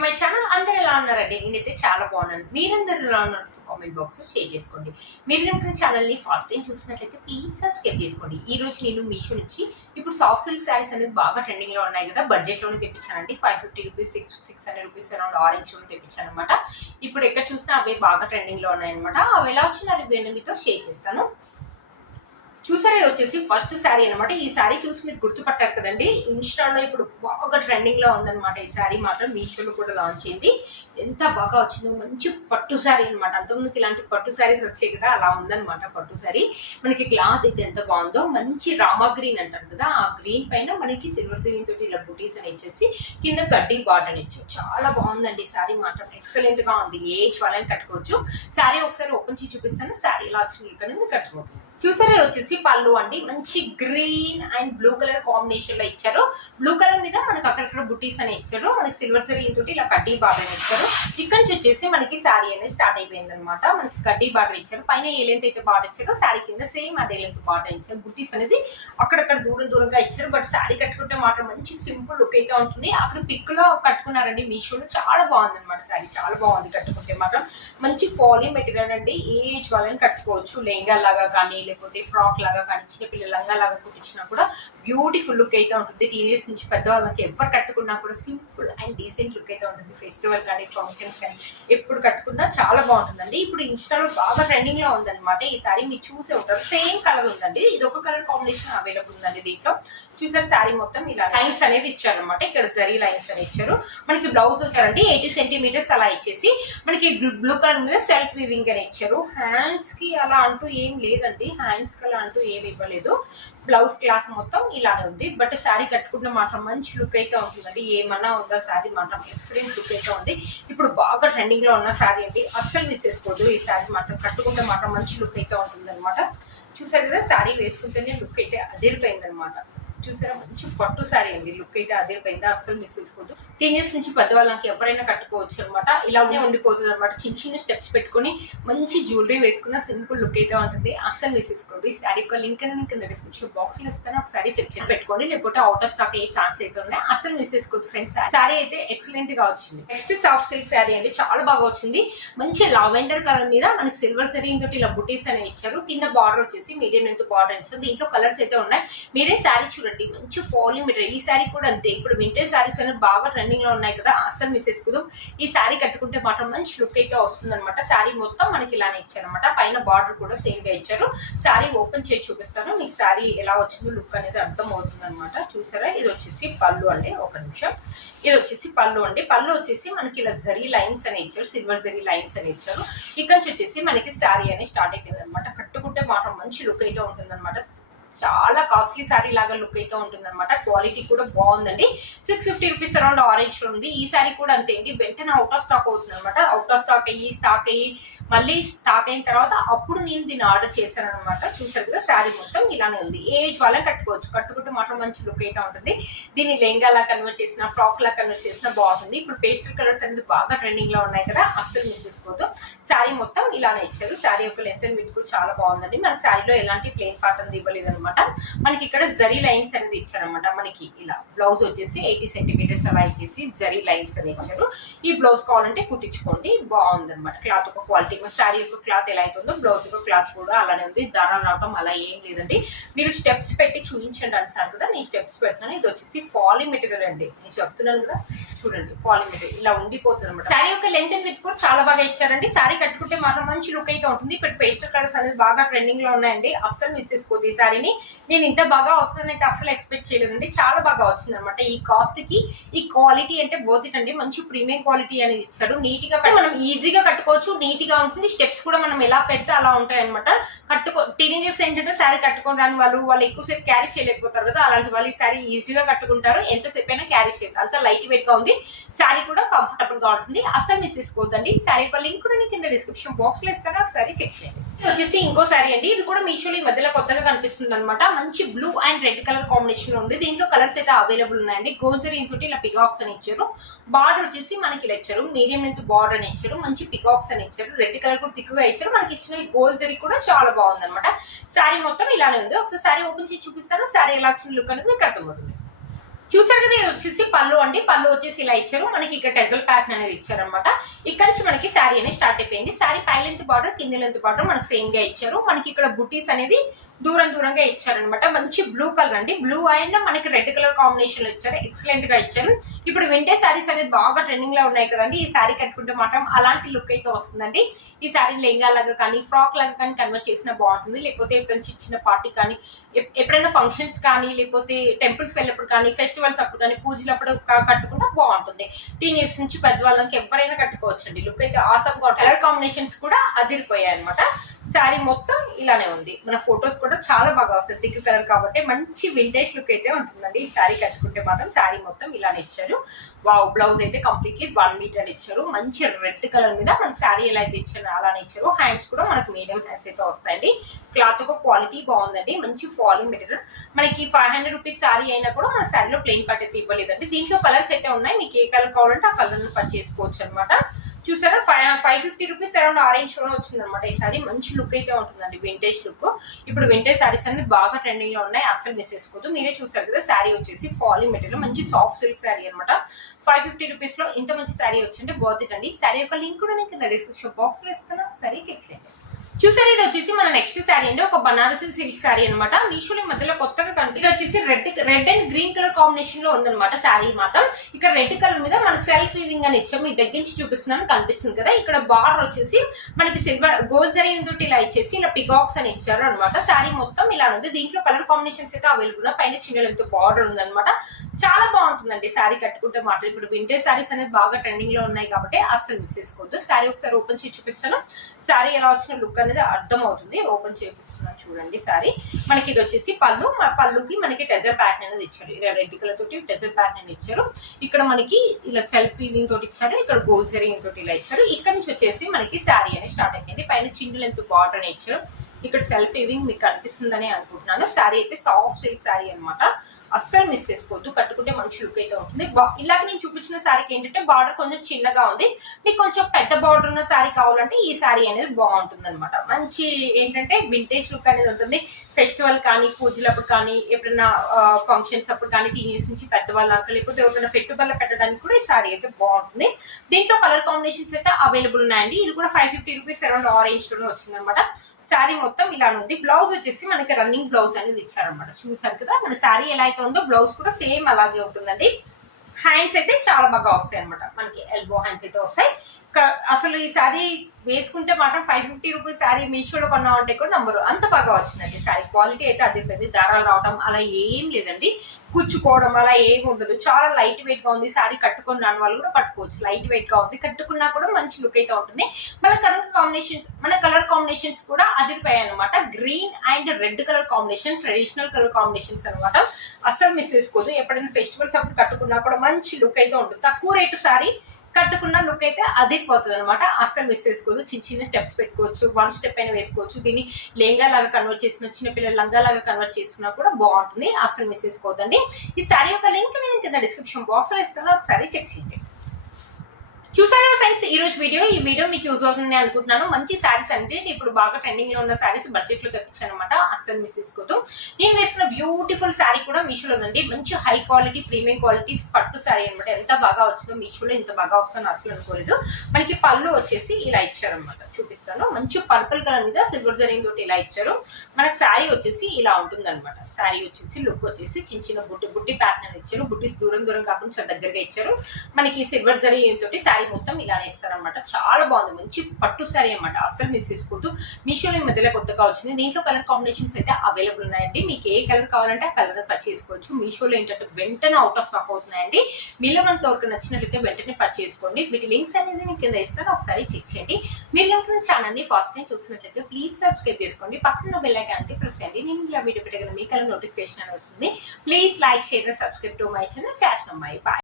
To my channel. అందరు ఎలా ఉన్నారండి? నేనైతే చాలా బాగున్నాను. మీరందరూ ఎలా ఉన్నారు? కామెంట్ బాక్స్ లో షేర్ చేసుకోండి. మీరు కనుక ఛానల్ ని ఫస్ట్ టైం చూసినట్లయితే ప్లీజ్ సబ్స్క్రైబ్ చేసుకోండి. ఈ రోజు నేను మీషో నుంచి ఇప్పుడు సాఫ్ట్ సిల్క్ శారీస్ అనేది బాగా ట్రెండింగ్ లో ఉన్నాయి కదా, బడ్జెట్ లోనే తెప్పించానండి. 550 రూపీస్ 600 రూపీస్ అరౌండ్ ఆరెంజ్ లో తెప్పించాను అనమాట. ఇప్పుడు ఎక్కడ చూసినా అవే బాగా ట్రెండింగ్ లో ఉన్నాయి అనమాట. అవి ఎలా వచ్చిన రివ్యూ మీతో షేర్ చేస్తాను. చూసారా, వచ్చేసి ఫస్ట్ శారీ అనమాట. ఈ శారీ చూసి మీరు గుర్తుపట్టారు కదండి. ఇన్స్టాలో ఇప్పుడు బాగా ట్రెండింగ్ లో ఉందన్నమాట. ఈ శారీ మాత్రం మీషోలో కూడా లాంచ్ అయింది. ఎంత బాగా వచ్చిందో, మంచి పట్టు శారీ అనమాట. అంతకుముందుకు ఇలాంటి పట్టు శారీస్ వచ్చాయి కదా, అలా ఉందన్నమాట పట్టు శారీ. మనకి క్లాత్ అయితే ఎంత బాగుందో, మంచి రామా గ్రీన్ అంటారు కదా, ఆ గ్రీన్ పైన మనకి సిల్వర్ సిలింగ్ తోటి ఇలా బుటీస్ అని ఇచ్చేసి కింద కడ్డీ బాటన్ ఇచ్చారు. చాలా బాగుందండి శారీ మాత్రం, ఎక్సలెంట్ గా ఉంది. ఏజ్ వాళ్ళని కట్టుకోవచ్చు. శారీ ఒకసారి ఓపెన్ చేసి చూపిస్తాను. శారీ ఇలా వచ్చిన కానీ కట్టుకోవచ్చు. చూసారా, వచ్చేసి పళ్ళు అండి. మంచి green and blue colour combination లో ఇచ్చారు. బ్లూ కలర్ మీద మనకి అక్కడక్కడ బుటీస్ అని ఇచ్చారు. మనకి సిల్వర్ సరీన్ తోటి ఇలా కడ్డీ బార్డర్ ఇచ్చారు. ఇక్కడ నుంచి వచ్చేసి మనకి శారీ అనేది స్టార్ట్ అయిపోయింది అనమాట. మనకి కడ్డీ బార్డర్ ఇచ్చారు. పైన ఏ లెంత్ అయితే బార్డర్ ఇచ్చారో శారీ కింద సేమ్ అదే లెంత్ బార్డర్ ఇచ్చారు. బుటీస్ అనేది అక్కడక్కడ దూరంగా ఇచ్చారు. బట్ శారీ కట్టుకుంటే మాత్రం మంచి సింపుల్ లుక్ అయితే ఉంటుంది. అప్పుడు పిక్ లో కట్టుకున్నారండి మీషోలో. చాలా బాగుంది అనమాట శారీ, చాలా బాగుంది. కట్టుకుంటే మాత్రం మంచి ఫాలీ మెటీరియల్ అండి. ఏజ్ వాళ్ళని కట్టుకోవచ్చు. లెహంగా లాగా కానీ, లేకపోతే ఫ్రాక్ లాగా కానీ, చిన్నపిల్లల లంగా లాగా కుట్టించినా కూడా బ్యూటిఫుల్ లుక్ అయితే ఉంటుంది. టీనేజ్ నుంచి పెద్దవాళ్ళకి ఎవరు కట్టుకున్నా కూడా సింపుల్ అండ్ డీసెంట్ లుక్ అయితే ఉంటుంది. ఫెస్టివల్ కానీ, ఫంక్షన్స్ కానీ ఎప్పుడు కట్టుకున్నా చాలా బాగుంటుందండి. ఇప్పుడు ఇన్స్టాలో బాగా ట్రెండింగ్ లో ఉందన్నమాట. ఈ సారీ మీరు చూసే ఉంటారు. సేమ్ కలర్ ఉందండి. ఇది ఒక కలర్ కాంబినేషన్ అవైలబుల్ ఉందండి దీంట్లో. చూసారు, శారీ మొత్తం ఇలా లైన్స్ అనేది ఇచ్చారనమాట. ఇక్కడ జరీ లైన్స్ అని ఇచ్చారు. మనకి బ్లౌజ్ వచ్చారండి 80 సెంటీమీటర్స్ అలా ఇచ్చేసి మనకి బ్లూ కలర్ మీద సెల్ఫ్ వీవింగ్ అని ఇచ్చారు. హ్యాండ్స్ కి అలా అంటూ ఏం లేదండి. హ్యాండ్స్ కి అలా అంటూ ఏమి ఇవ్వలేదు. బ్లౌజ్ క్లాత్ మొత్తం ఇలానే ఉంది. బట్ శారీ కట్టుకుంటే మాత్రం మంచి లుక్ అయితే ఉంటుందండి. ఏమన్నా ఉందా, శారీ మాత్రం ఎక్సలెంట్ లుక్ అయితే ఉంది. ఇప్పుడు బాగా ట్రెండింగ్ లో ఉన్న శారీ అండి. అస్సలు మిస్ చేసుకోవద్దు. ఈ శారీ మాత్రం కట్టుకుంటే మాత్రం మంచి లుక్ అయితే ఉంటుంది అనమాట. చూసారు కదా, శారీ వేసుకుంటేనే లుక్ అయితే అదిరిపోయింది అనమాట. చూసారా, మంచి పట్టు శారీ అండి. లుక్ అయితే అదిరిపోయింది. అస్సలు మిస్ చేసుకోవద్దు. టీనేజ్ నుంచి పెద్దవాళ్ళకి ఎవరైనా కట్టుకోవచ్చు అనమాట. ఇలానే ఉండిపోతుంది అనమాట. చిన్న స్టెప్స్ పెట్టుకుని మంచి జ్యువెలరీ వేసుకున్న సింపుల్ లుక్ అయితే ఉంటుంది. అస్సలు మిస్ చేసుకోవద్దు. ఈ శారీ యొక్క లింక్ అనేది కింద డిస్క్రిప్షన్ బాక్స్ లో ఇస్తాను. ఒకసారి చెక్ చేసి పెట్టుకోండి. లేకపోతే అవుట్ ఆఫ్ స్టాక్ అయ్యే ఛాన్స్ అయితే ఉన్నాయి. అస్సలు మిస్ చేసుకోవద్దు ఫ్రెండ్స్. శారీ అయితే ఎక్సలెంట్ గా వచ్చింది. నెక్స్ట్ సాఫ్ట్ సిల్క్ శారీ అండి. చాలా బాగా వచ్చింది. మంచి లావెండర్ కలర్ మీద మనకి సిల్వర్ సరీన్ తోటి ఇలా బుటీస్ అనేవి ఇచ్చారు. కింద బార్డర్ వచ్చేసి మీడియం లెంత్ బార్డర్ ఇచ్చారు. దీంట్లో కలర్స్ అయితే ఉన్నాయి. మీరే శారీ చూడండి, మంచి ఫాలింగ్ మెటీరియల్. ఈ శారీ కూడా అంతే. ఇప్పుడు వింటేజ్ శారీస్ అనేది బాగా ట్రెండింగ్ లో ఉన్నాయి కదా, అస్సలు మిస్ చేసుకోదు. ఈ శారీ కట్టుకుంటే మాత్రం మంచి లుక్ అయితే వస్తుంది అనమాట. శారీ మొత్తం మనకి ఇలానే ఇచ్చారనమాట. పైన బార్డర్ కూడా సేమ్ గా ఇచ్చారు. శారీ ఓపెన్ చేసి చూపిస్తాను. మీకు శారీ ఎలా వచ్చిందో లుక్ అనేది అర్థం అవుతుంది అనమాట. చూసారా, ఇది వచ్చేసి పళ్ళు అండి. ఒక నిమిషం. ఇది వచ్చేసి పళ్ళు అండి. పళ్ళు వచ్చేసి మనకి ఇలా జరీ లైన్స్ అని ఇచ్చారు. సిల్వర్ జరీ లైన్స్ అని ఇచ్చారు. ఇక్కడ నుంచి వచ్చేసి మనకి శారీ అనేది స్టార్ట్ అయిపోయింది అనమాట. కట్టుకుంటే మాత్రం మంచి లుక్ అయితే ఉంటుంది అనమాట. చాలా కాస్ట్లీ శారీ లాగా లుక్ అయితే ఉంటుంది అనమాట. క్వాలిటీ కూడా బాగుందండి. 650 రూపీస్ అరౌండ్ ఆరెంజ్ లో ఉంది. ఈ శారీ కూడా అంతే అండి. వెంటనే అవుట్ ఆఫ్ స్టాక్ అవుతుంది అనమాట. అవుట్ ఆఫ్ స్టాక్ అయ్యి మళ్ళీ స్టాక్ అయిన తర్వాత అప్పుడు నేను దీన్ని ఆర్డర్ చేశాను అనమాట. చూసారు కదా, శారీ మొత్తం ఇలానే ఉంది. ఏజ్ వాళ్ళని కట్టుకోవచ్చు. కట్టుకుంటే మాత్రం మంచి లుక్ అయితే ఉంటుంది. దీన్ని లెహంగా లా కన్వర్ట్ చేసిన, ఫ్రాక్ లా కన్వర్ట్ చేసిన బాగుంటుంది. ఇప్పుడు పేస్టల్ కలర్స్ అనేది బాగా ట్రెండింగ్ లో ఉన్నాయి కదా, అస్సలు మిస్ చేసుకోవద్దు. శారీ మొత్తం ఇలానే ఇచ్చారు. శారీ యొక్క లెంత్ అండ్ విడ్త్ కూడా చాలా బాగుందండి. మన శారీలో ఎలాంటి ప్లెయిన్ పార్ట్ అనేది ఇవ్వలేదు అనమాట. మనకి ఇక్కడ జరీ లైన్స్ అనేది ఇచ్చారనమాట. మనకి ఇలా బ్లౌజ్ వచ్చేసి 80 సెంటీమీటర్స్ అలా ఇచ్చేసి జరీ లైన్స్ అని ఇచ్చారు. ఈ బ్లౌజ్ కావాలంటే కుట్టించుకోండి, బాగుంది అనమాట. క్లాత్ ఒక క్వాలిటీ, శారీ యొక్క క్లాత్ ఎలా అవుతుందో బ్లౌజ్ యొక్క క్లాత్ కూడా అలానే ఉంది. దారాలు రావడం అలా ఏం లేదండి. మీరు స్టెప్స్ పెట్టి చూపించండి అంటున్నారు కదా, నేను స్టెప్స్ పెడతాను. ఇది వచ్చేసి ఫాలీ మెటీరియల్ అండి. నేను చెప్తున్నాను కదా, చూడండి ఫాలీ మెటీరియల్ ఇలా ఉండిపోతుంది అనమాట. శారీ యొక్క లెంత్ అండ్ విడ్త్ కూడా చాలా బాగా ఇచ్చారండి. శారీ కట్టుకుంటే మాత్రం మంచి లుక్ అయితే ఉంటుంది. ఇప్పుడు పేస్టల్ కలర్స్ అనేది బాగా ట్రెండింగ్ లో ఉన్నాయండి. అస్సలు మిస్ చేసుకోవద్దు. ఈ శారీని నేను ఇంత బాగా వస్తుందని అయితే అసలు ఎక్స్పెక్ట్ చేయలేదండి. చాలా బాగా వచ్చింది అనమాట. ఈ కాస్ట్ కి ఈ క్వాలిటీ అంటే వర్త్ ఇట్ అండి. మంచి ప్రీమియం క్వాలిటీ అనేది ఇచ్చారు. నీట్ గా మనం ఈజీగా కట్టుకోవచ్చు. నీట్ గా ఉంటుంది. స్టెప్స్ కూడా మనం ఎలా పెడితే అలా ఉంటాయి అనమాట. టీనేజర్స్ ఏంటంటే శారీ కట్టుకుని రాని వాళ్ళు ఎక్కువసేపు క్యారీ చేయలేకపోతారు కదా, అలాంటి వాళ్ళు ఈ శారీ ఈజీగా కట్టుకుంటారు. ఎంతసేపు అయినా క్యారీ చేయదు. అంత లైట్ వెయిట్ గా ఉంది. శారీ కూడా కంఫర్టబుల్ గా ఉంటుంది. అసలు మిస్ చేసుకోవద్దండి. శారీ యొక్క లింక్ కూడా కింద డిస్క్రిప్షన్ బాక్స్ లో ఇస్తాను. ఒకసారి చెక్ చేయండి. వచ్చేసి ఇంకో శారీ అండి. ఇది కూడా మీషోలో ఈ మధ్యలో కొత్తగా కనిపిస్తుంది అనమాట. మంచి blue and red colour combination లో ఉంది. దీంట్లో కలర్స్ అయితే అవైలబుల్ ఉన్నాయండి. గోల్డ్ జరీ తోటి ఇలా పికాక్స్ అని ఇచ్చారు. బార్డర్ వచ్చేసి మనకి ఇలా ఇచ్చారు. మీడియం లెంత్ బార్డర్ అని ఇచ్చారు. మంచి పికాక్స్ అని ఇచ్చారు. రెడ్ కలర్ కూడా థిక్ గా ఇచ్చారు. మనకి ఇచ్చిన గోల్డ్ జరీ కూడా చాలా బాగుంది అనమాట. శారీ మొత్తం ఇలానే ఉంది. ఒకసారి శారీ ఓపెన్ చేసి చూపిస్తాను. శారీ ఎలా వచ్చిన లుక్ అనేది మీకు అర్థమవుతుంది. చూసారు కదా, ఇది వచ్చేసి పళ్ళు అండి. పళ్ళు వచ్చేసి ఇలా ఇచ్చారు. మనకి ఇక్కడ టెజల్ ప్యాటర్న్ అనేది ఇచ్చారనమాట. ఇక్కడ నుంచి మనకి శారీ అనేది స్టార్ట్ అయిపోయింది. శారీ పై లెంత్ బార్డర్, కింద లెంత్ బార్డర్ మనకి సేమ్ గా ఇచ్చారు. మనకి ఇక్కడ బుటీస్ అనేది దూరంగా ఇచ్చారనమాట. మంచి బ్లూ కలర్ అండి. బ్లూ అండ్ మనకి రెడ్ కలర్ కాంబినేషన్ లో ఇచ్చారు. ఎక్సలెంట్ గా ఇచ్చారు. ఇప్పుడు వింటేజ్ శారీస్ అనేది బాగా ట్రెండింగ్ లో ఉన్నాయి కదండి. ఈ శారీ కట్టుకుంటే మాత్రం అలాంటి లుక్ అయితే వస్తుందండి. ఈ శారీ లెహంగా లాగా కానీ ఫ్రాక్ లాగా కానీ కన్వర్ట్ చేసినా బాగుంటుంది. లేకపోతే ఎప్పుడైనా చిన్న పార్టీ కానీ, ఎప్పుడైనా ఫంక్షన్స్ కానీ, లేకపోతే టెంపుల్స్ వెళ్ళినప్పుడు కానీ, ఫెస్టివల్స్ అప్పుడు కానీ, పూజలప్పుడు కట్టుకుంటే బాగుంటుంది. టీనేజ్ నుంచి పెద్దవాళ్ళకి ఎవరైనా కట్టుకోవచ్చు అండి. లుక్ అయితే ఆసమ్ గా, కలర్ కాంబినేషన్స్ కూడా అదిరిపోయాయి అనమాట. శారీ మొత్తం ఇలానే ఉంది. మన ఫొటోస్ కూడా చాలా బాగా వస్తాయి. థిక్ కలర్ కాబట్టి మంచి వింటేజ్ లుక్ అయితే ఉంటుందండి. ఈ శారీ కట్టుకుంటే మాత్రం శారీ మొత్తం ఇలానే ఇచ్చారు. వావ్, బ్లౌజ్ అయితే కంప్లీట్లీ 1 మీటర్ ఇచ్చారు. మంచి రెడ్ కలర్ మీద మనకి శారీ ఎలా అయితే ఇచ్చారో అలానే ఇచ్చారు. హ్యాండ్స్ కూడా మనకు మీడియం హ్యాండ్స్ అయితే వస్తాయండి. క్లాత్ ఒక క్వాలిటీ బాగుందండి. మంచి ఫాలింగ్ మెటీరియల్. మనకి 500 రూపీస్ శారీ అయినా కూడా మన శారీలో ప్లెయిన్ పట్ అయితే ఇవ్వలేదండి. దీంట్లో కలర్స్ అయితే ఉన్నాయి. మీకు ఏ కలర్ కావాలంటే ఆ కలర్ ని పర్చేస్ చేసుకోవచ్చు అనమాట. చూసారా, 550 రూపీస్ అరౌండ్ ఆరెంజ్ షోలో వచ్చింది అనమాట. ఈ సారీ మంచి లుక్ అయితే ఉంటుందండి, వింటేజ్ లుక్. ఇప్పుడు వింటేజ్ సారీస్ అన్ని బాగా ట్రెండింగ్ లో ఉన్నాయి, అస్సలు మిస్ చేసుకోవద్దు. మీరే చూసారు కదా, శారీ వచ్చేసి ఫాలింగ్ మెటీరియల్, మంచి సాఫ్ట్ సిల్క్ శారీ అనమాట. 550 రూపీస్ లో ఇంత మంచి శారీ వచ్చింటే బాగుంది. శారీ యొక్క లింక్ కూడా నేను కింద డిస్క్రిప్షన్ బాక్స్ లో ఇస్తాను, సరే చెక్ చేయండి. చూసారు, ఇది వచ్చేసి మన నెక్స్ట్ శారీ అండి. ఒక బనారసి సిల్క్ శారీ అనమాట. మీషోలో మధ్యలో కొత్తగా కనిపిస్తుంది. వచ్చేసి red and green colour combination లో ఉందన్నమాట శారీ మాత్రం. ఇక్కడ రెడ్ కలర్ మీద మనకి సెల్ఫ్ వీవింగ్ అని ఇచ్చాము. మీ దగ్గర నుంచి చూపిస్తున్నాను, కనిపిస్తుంది కదా. ఇక్కడ బార్డర్ వచ్చేసి మనకి సిల్వర్ గోల్డ్ జరీ తోటి ఇలా ఇచ్చేసి ఇలా పికాక్స్ అని ఇచ్చారు అనమాట. శారీ మొత్తం ఇలా ఉంది. దీంట్లో కలర్ కాంబినేషన్స్ అయితే అవైలబుల్ ఉన్నాయి. పైన చిన్నలతో బార్డర్ ఉందన్నమాట. చాలా బాగుంటుందండి శారీ కట్టుకుంటే మాత్రం. ఇప్పుడు వింటేజ్ శారీస్ అనేది బాగా ట్రెండింగ్ లో ఉన్నాయి కాబట్టి అస్సలు మిస్ చేసుకోవద్దు. శారీ ఒకసారి ఓపెన్ చేసి చూపిస్తాను. శారీ ఎలా వచ్చిన లుక్ అనేది అర్థం అవుతుంది. ఓపెన్ చేపిస్తున్నాను చూడండి. శారీ మనకి ఇది వచ్చేసి పళ్ళు. పళ్ళుకి మనకి టెజర్ ప్యాటర్న్ అనేది ఇచ్చారు. ఇలా రెడ్ కలర్ తోటి టెజర్ ప్యాటర్న్ ఇచ్చారు. ఇక్కడ మనకి ఇలా సెల్ఫ్ వీవింగ్ తోటి ఇచ్చారు. ఇక్కడ గోల్డ్ జరింగ్ తోటి ఇలా ఇచ్చారు. ఇక్కడ నుంచి వచ్చేసి మనకి శారీ అనేది స్టార్ట్ అయిపోయింది. పైన చిన్న లెంత్ బార్డర్ అని ఇచ్చారు. ఇక్కడ సెల్ఫ్ వీవింగ్ మీకు కనిపిస్తుందని అనుకుంటున్నాను. శారీ అయితే సాఫ్ట్ సిల్క్ శారీ అనమాట. అస్సలు మిస్ చేసుకోవద్దు. కట్టుకుంటే మంచి లుక్ అయితే ఉంటుంది. ఇలాగ నేను చూపించిన శారీకి ఏంటంటే బార్డర్ కొంచెం చిన్నగా ఉంది. మీకు కొంచెం పెద్ద బార్డర్ ఉన్న శారీ కావాలంటే ఈ శారీ అనేది బాగుంటుంది అనమాట. మంచి ఏంటంటే వింటేజ్ లుక్ అనేది ఉంటుంది. ఫెస్టివల్ కానీ, పూజలప్పుడు కానీ, ఎప్పుడైనా ఫంక్షన్స్ అప్పుడు కానీ, టీనేజ్ నుంచి పెద్దవాళ్ళకి లేకపోతే ఎవరైనా పెట్టుబడులు పెట్టడానికి కూడా ఈ శారీ అయితే బాగుంటుంది. దీంట్లో కలర్ కాంబినేషన్స్ అయితే అవైలబుల్ ఉన్నాయండి. ఇది కూడా 550 రూపీస్ అరౌండ్ ఆరెంజ్ లోనే వచ్చింది అనమాట. శారీ మొత్తం ఇలా ఉంది. బ్లౌజ్ వచ్చేసి మనకి రన్నింగ్ బ్లౌజ్ అనేది ఇచ్చారనమాట. చూసారు కదా, మన శారీ ఎలా అయితే ఉందో బ్లౌజ్ కూడా సేమ్ అలాగే ఉంటుందండి. హ్యాండ్స్ అయితే చాలా బాగా వస్తాయి అనమాట. మనకి ఎల్బో హ్యాండ్స్ అయితే వస్తాయి. అసలు ఈ శారీ వేసుకుంటే మాత్రం 550 రూపీస్ శారీ మీషోలో కొన్నామంటే కూడా నంబరు అంత బాగా వచ్చిందండి. శారీ క్వాలిటీ అయితే అదిరిపోయింది. దారాలు రావడం అలా ఏం లేదండి. కుచ్చుకోవడం అలా ఏమి ఉండదు. చాలా లైట్ వెయిట్ గా ఉంది. శారీ కట్టుకుని రాని వాళ్ళు కూడా కట్టుకోవచ్చు. లైట్ వెయిట్ గా ఉంది. కట్టుకున్నా కూడా మంచి లుక్ అయితే ఉంటుంది. మన కలర్ కాంబినేషన్స్ కూడా అదిరిపోయాయి అనమాట. Green and red colour combination, traditional colour combinations అనమాట. అస్సలు మిస్ చేసుకోదు. ఎప్పుడైనా ఫెస్టివల్స్ అప్పుడు కట్టుకున్నా కూడా మంచి లుక్ అయితే ఉంటుంది. తక్కువ రేటు శారీ కట్టుకున్న లుక్ అయితే అదిరిపోతుంది అనమాట. అస్సలు మిస్ చేసుకోవచ్చు. చిన్న స్టెప్స్ పెట్టుకోవచ్చు. 1 స్టెప్ అయినా వేసుకోవచ్చు. దీన్ని లెహంగా లాగా కన్వర్ట్ చేసిన, చిన్నపిల్లల లంగా లాగా కన్వర్ట్ చేసుకున్నా కూడా బాగుంటుంది. అస్సలు మిస్ చేసుకోవద్దండి. ఈ శారీ యొక్క లింక్ నేను కింద డిస్క్రిప్షన్ బాక్స్ లో ఇస్తాను, ఒకసారి చెక్ చేయండి. చూసారు కదా ఫ్రెండ్స్, ఈ వీడియో మీకు యూజ్ అవుతుంది అనుకుంటున్నాను. మంచి శారీస్ అంటే ఇప్పుడు బాగా ట్రెండింగ్ లో ఉన్న శారీస్ బడ్జెట్ లో తెప్పించాను అనమాట. అస్సలు మిస్ చేసుకోవద్దు. నేను వేసిన బ్యూటిఫుల్ శారీ కూడా మీషోలో ఉందండి. మంచి హై క్వాలిటీ, ప్రీమియం క్వాలిటీ పట్టు శారీ అనమాట. ఎంత బాగా వచ్చిందో మీషోలో ఇంత బాగా వస్తుందో అసలు అనుకోలేదు. మనకి పళ్ళు వచ్చేసి ఇలా ఇచ్చారనమాట. చూపిస్తాను. మంచి పర్పుల్ కలర్ మీద సిల్వర్ జరింగ్ తోటి ఇలా ఇచ్చారు. మనకి శారీ వచ్చేసి ఇలా ఉంటుంది అనమాట. శారీ వచ్చేసి లుక్ వచ్చేసి చిన్న బుట్టి ప్యాటర్న్ ఇచ్చారు. బుట్టీస్ దూరం కాకుండా దగ్గరగా ఇచ్చారు. మనకి సిల్వర్ జరింగ్ తోటి శారీ మొత్తం ఇలానే ఇస్తారనమాట. చాలా బాగుంది. మంచి పట్టు శారీ అనమాట. అసలు మిస్ చేసుకోవద్దు. మీషోలో ఈ మధ్యలో కొత్తగా వచ్చింది. దీంట్లో కలర్ కాంబినేషన్స్ అయితే అవైలబుల్ ఉన్నాయండి. మీకు ఏ కలర్ కావాలంటే ఆ కలర్ పర్చేస్ చేసుకోవచ్చు. మీషోలో ఏంటంటే వెంటనే అవుట్ ఆఫ్ స్టాక్ అవుతున్నాయండి. మీలో మనకు ఎవరికి నచ్చినట్లయితే వెంటనే పర్చేస్ చేసుకోండి. వీటి లింక్స్ అనేది నేను కింద ఇస్తాను, ఒకసారి చెక్ చేయండి. మీరు కనుక ఛానల్ ని ఫస్ట్ టైం చూసినట్లయితే ప్లీజ్ సబ్స్క్రైబ్ చేసుకోండి. పక్కన బెల్ ఐకాన్ ప్రెస్ చేయండి. నేను ఇలా వీడియో పెట్టగలను మీకు నోటిఫికేషన్ అని వస్తుంది. Please like, share, subscribe to my channel fashion అమ్మాయి. బాయ్.